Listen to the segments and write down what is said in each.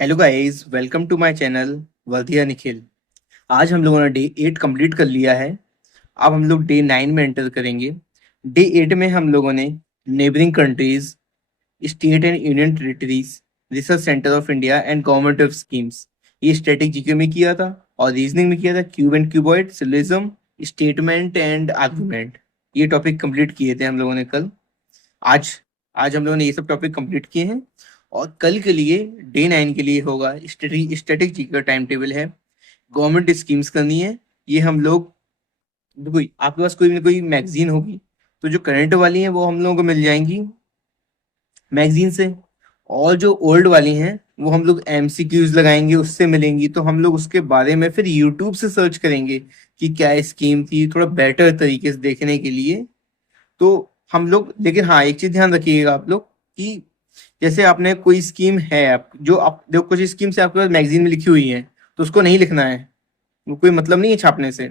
Hello guys, welcome to my channel Vardhiya Nikhil. आज हम लोगों ने डे 8 कंप्लीट कर लिया है। अब हम लोग डे 9 में एंटर करेंगे। डे 8 में हम लोगों ने neighbouring countries, state and union territories, research centre of India and government of schemes, ये स्टैटिक जीके में किया था। और रीजनिंग में किया था cube and cuboid, syllogism, statement and argument. ये टॉपिक कंप्लीट किए थे हम लोगों ने कल। आज आज हम लोगों ने ये सब टॉपिक कंप्लीट किए हैं। और कल के लिए, डे 9 के लिए होगा स्टैटिक जी का टाइम टेबल है। गवर्नमेंट स्कीम्स करनी है। ये हम लोग, देखो आपके पास कोई ना कोई मैगजीन होगी, तो जो करंट वाली है वो हम लोगों को मिल जाएंगी मैगजीन से। और जो ओल्ड वाली हैं वो हम लोग एमसीक्यूज लगाएंगे, उससे मिलेंगी। तो हम लोग उसके बारे में फिर यूट्यूब से सर्च करेंगे कि क्या स्कीम थी, थोड़ा बेटर तरीके से देखने के लिए। तो हम लोग, लेकिन हाँ, एक चीज ध्यान रखिएगा आप लोग कि जैसे आपने कोई स्कीम है, आप जो आप देखो कुछ स्कीम से आपके पास मैगजीन में लिखी हुई है, तो उसको नहीं लिखना है। वो कोई मतलब नहीं है छापने से।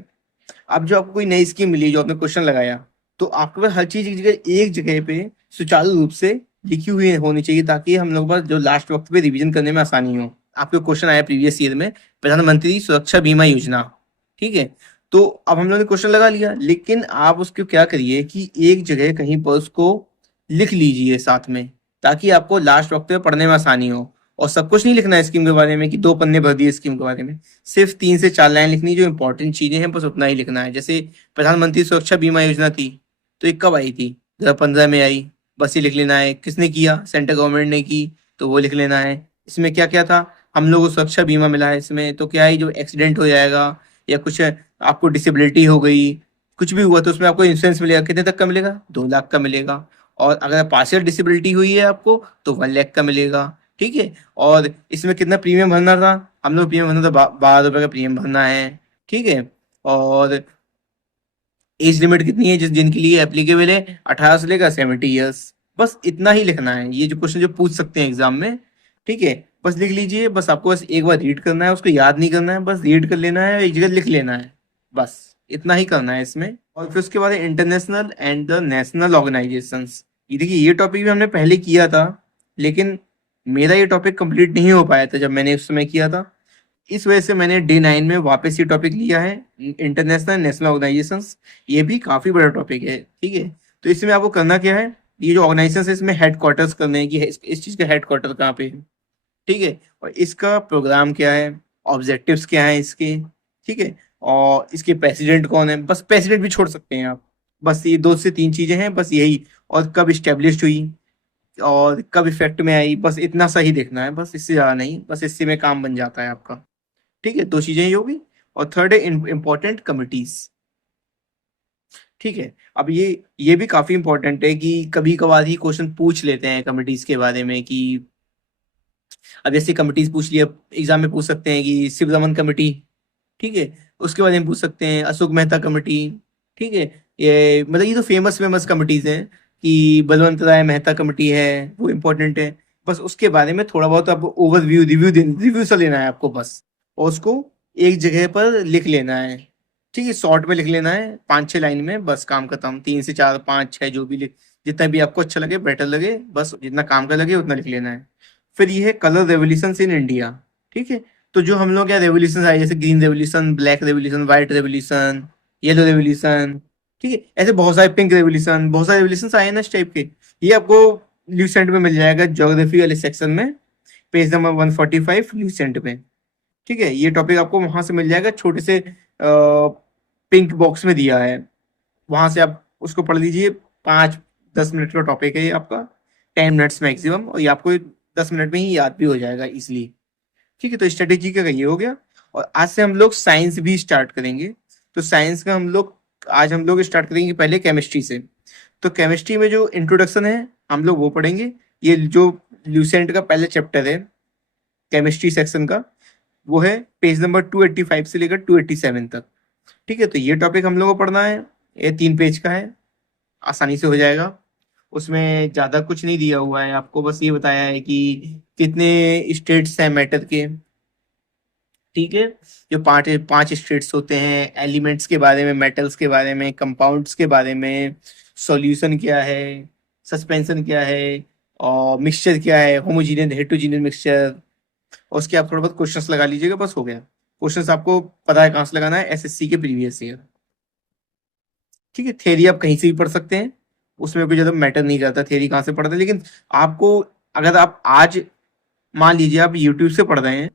अब जो आपको कोई नई स्कीम मिली, जो आपने क्वेश्चन लगाया, तो आपके पास हर चीज एक जगह पे सुचारू रूप से लिखी हुई होनी चाहिए, ताकि हम लोग पास जो लास्ट वक्त पे रिवीजन करने में आसानी हो। आपके क्वेश्चन आया प्रीवियस ईयर में, प्रधानमंत्री सुरक्षा बीमा योजना। ठीक है, तो अब हम लोगों ने क्वेश्चन लगा लिया, लेकिन आप उसको क्या करिए कि एक जगह कहीं पर उसको लिख लीजिए साथ में, ताकि आपको लास्ट वक्त पे पढ़ने में आसानी हो। और सब कुछ नहीं लिखना है स्कीम के बारे में कि 2 पन्ने भर दिए स्कीम के बारे में। सिर्फ 3 से 4 लाइन लिखनी, जो इंपॉर्टेंट चीजें हैं बस उतना ही लिखना है। जैसे प्रधानमंत्री सुरक्षा बीमा योजना थी, तो ये कब आई थी? 2015 में आई। बस ये लिख लेना है। किसने किया? सेंट्रल गवर्नमेंट ने की, तो वो लिख लेना है। इसमें क्या क्या था? हम लोग को सुरक्षा बीमा मिला है इसमें, तो क्या है, जो एक्सीडेंट हो जाएगा या कुछ आपको डिसेबिलिटी हो गई, कुछ भी हुआ, तो उसमें आपको इंश्योरेंस मिलेगा। कितने तक का मिलेगा? 2 लाख का मिलेगा। और अगर पार्शियल डिसेबिलिटी हुई है आपको, तो 1 लाख का मिलेगा। ठीक है। और इसमें कितना प्रीमियम भरना था? हम लोग प्रीमियम भरना था, 12 रुपए का प्रीमियम भरना है। ठीक है। और एज लिमिट कितनी है जिनके लिए एप्लीकेबल है? 18 से लेकर 70 ईयर्स। बस इतना ही लिखना है, ये जो क्वेश्चन जो पूछ सकते हैं एग्जाम में। ठीक है, बस लिख लीजिए। बस आपको बस एक बार रीड करना है, उसको याद नहीं करना है, बस रीड कर लेना है, एक जगह लिख लेना है। बस इतना ही करना है इसमें। और फिर उसके बाद international and the national organisations. ये देखिए, ये टॉपिक भी हमने पहले किया था, लेकिन मेरा ये टॉपिक कंप्लीट नहीं हो पाया था जब मैंने उस समय किया था। इस वजह से मैंने डे 9 में वापस ये टॉपिक लिया है, इंटरनेशनल नेशनल ऑर्गेनाइजेशंस। ये भी काफी बड़ा टॉपिक है। ठीक है, तो इसमें आपको करना क्या है, ये जो ऑर्गेनाइजेशन है इसमें हेडक्वार्टर्स करने हैं कि इस चीज का हेडक्वार्टर कहाँ पे है। ठीक है, और इसका प्रोग्राम क्या है, ऑब्जेक्टिव्स क्या है इसके। ठीक है, और इसके प्रेसिडेंट कौन है, बस प्रेसिडेंट भी छोड़ सकते हैं आप। बस ये 2 से 3 चीजें हैं, बस यही। और कब स्टेब्लिश हुई और कब इफेक्ट में आई, बस इतना सा ही देखना है, बस इससे ज्यादा नहीं। बस इससे में काम बन जाता है आपका। ठीक है, 2 चीजें ये होगी। और थर्ड है इंपॉर्टेंट कमिटीज। ठीक है, अब ये भी काफी इंपॉर्टेंट है कि कभी कभार ही क्वेश्चन पूछ लेते हैं कमिटीज के बारे में कि अब जैसे कमिटीज पूछ लिया, एग्जाम में पूछ सकते हैं कि शिव रमन कमेटी। ठीक है, उसके बारे में पूछ सकते हैं, अशोक मेहता कमेटी। ठीक है, ये मतलब ये तो फेमस फेमस कमिटीज हैं कि बलवंत राय मेहता कमेटी है, वो इम्पोर्टेंट है। बस उसके बारे में थोड़ा बहुत आपको ओवरव्यू, रिव्यू सा लेना है आपको बस। और उसको एक जगह पर लिख लेना है। ठीक है, शॉर्ट में लिख लेना है, 5-6 लाइन में, बस काम खत्म। 3 से 4, 5, 6 जो भी जितना भी आपको अच्छा लगे, बेटर लगे, बस जितना काम का लगे उतना लिख लेना है। फिर ये है कलर रेवोल्यूशन इन इंडिया। ठीक है, तो जो हम लोग, क्या रेवोल्यूशन आए, जैसे green revolution, black revolution, white revolution, yellow revolution. ठीक है, ऐसे बहुत सारे, पिंक रेवोल्यूशन, बहुत सारे रेवोल्यूशन आए हैं ना इस टाइप के। ये आपको ल्यूसेंट में मिल जाएगा, ज्योग्राफी वाले सेक्शन में, पेज नंबर 145 ल्यूसेंट में। ठीक है, ये टॉपिक आपको वहां से मिल जाएगा, छोटे से पिंक बॉक्स में दिया है। वहां से आप उसको पढ़ लीजिए। 5-10 मिनट का टॉपिक है ये आपका, 10 मिनट्स मैक्सिमम, और ये आपको 10 मिनट में ही याद भी हो जाएगा इसलिए। ठीक है, तो स्ट्रेटेजी का ये हो गया। और आज से हम लोग साइंस भी स्टार्ट करेंगे। तो साइंस का आज हम लोग स्टार्ट करेंगे पहले केमिस्ट्री से। तो केमिस्ट्री में जो इंट्रोडक्शन है, हम लोग वो पढ़ेंगे। ये जो ल्यूसेंट का पहले चैप्टर है केमिस्ट्री सेक्शन का, वो है पेज नंबर 285 से लेकर 287 तक। ठीक है, तो ये टॉपिक हम लोग को पढ़ना है। ये 3 पेज का है, आसानी से हो जाएगा। उसमें ज्यादा कुछ नहीं दिया हुआ है आपको, बस ये बताया है कि कितने स्टेट्स हैं मैटर के। ठीक है, जो पांच पांच स्टेट्स होते हैं, एलिमेंट्स के बारे में, मेटल्स के बारे में, कंपाउंड्स के बारे में, सॉल्यूशन क्या है, सस्पेंशन क्या है, और मिक्सचर क्या है, होमोजीनियस हेटेरोजीनियस मिक्सचर। और उसके आप थोड़ा बहुत क्वेश्चंस लगा लीजिएगा, बस हो गया। क्वेश्चंस आपको पता है कहाँ से लगाना है, एसएससी के प्रीवियस ईयर। ठीक है, थ्योरी आप कहीं से भी पढ़ सकते हैं, उसमें कोई ज़्यादा मैटर नहीं करता थ्योरी कहाँ से पढ़ते हैं, लेकिन आपको अगर आप आज मान लीजिए आप यूट्यूब से पढ़ रहे हैं,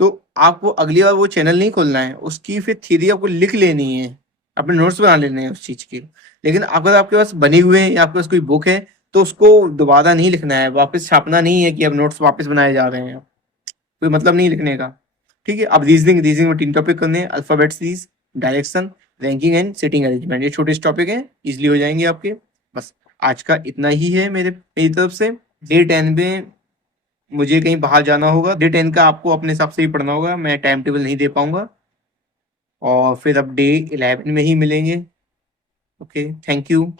तो आपको अगली बार वो चैनल नहीं खोलना है, उसकी फिर थ्योरी आपको लिख लेनी है, अपने नोट्स बना लेने हैं उस चीज़ के। लेकिन अगर आपके पास बने हुए हैं या आपके पास कोई बुक है, तो उसको दोबारा नहीं लिखना है, वापस छापना नहीं है कि अब नोट्स वापस बनाए जा रहे हैं, कोई मतलब नहीं लिखने का। ठीक है, अब रीजनिंग रीजनिंग में 3 टॉपिक करने हैं, alphabet series, direction, ranking and sitting arrangement. ये छोटे टॉपिक हैं, इजीली हो जाएंगे आपके। बस आज का इतना ही है मेरी तरफ से। डे 10 में मुझे कहीं बाहर जाना होगा, डे 10 का आपको अपने हिसाब से ही पढ़ना होगा, मैं टाइम टेबल नहीं दे पाऊंगा। और फिर अब डे 11 में ही मिलेंगे। Okay, thank you.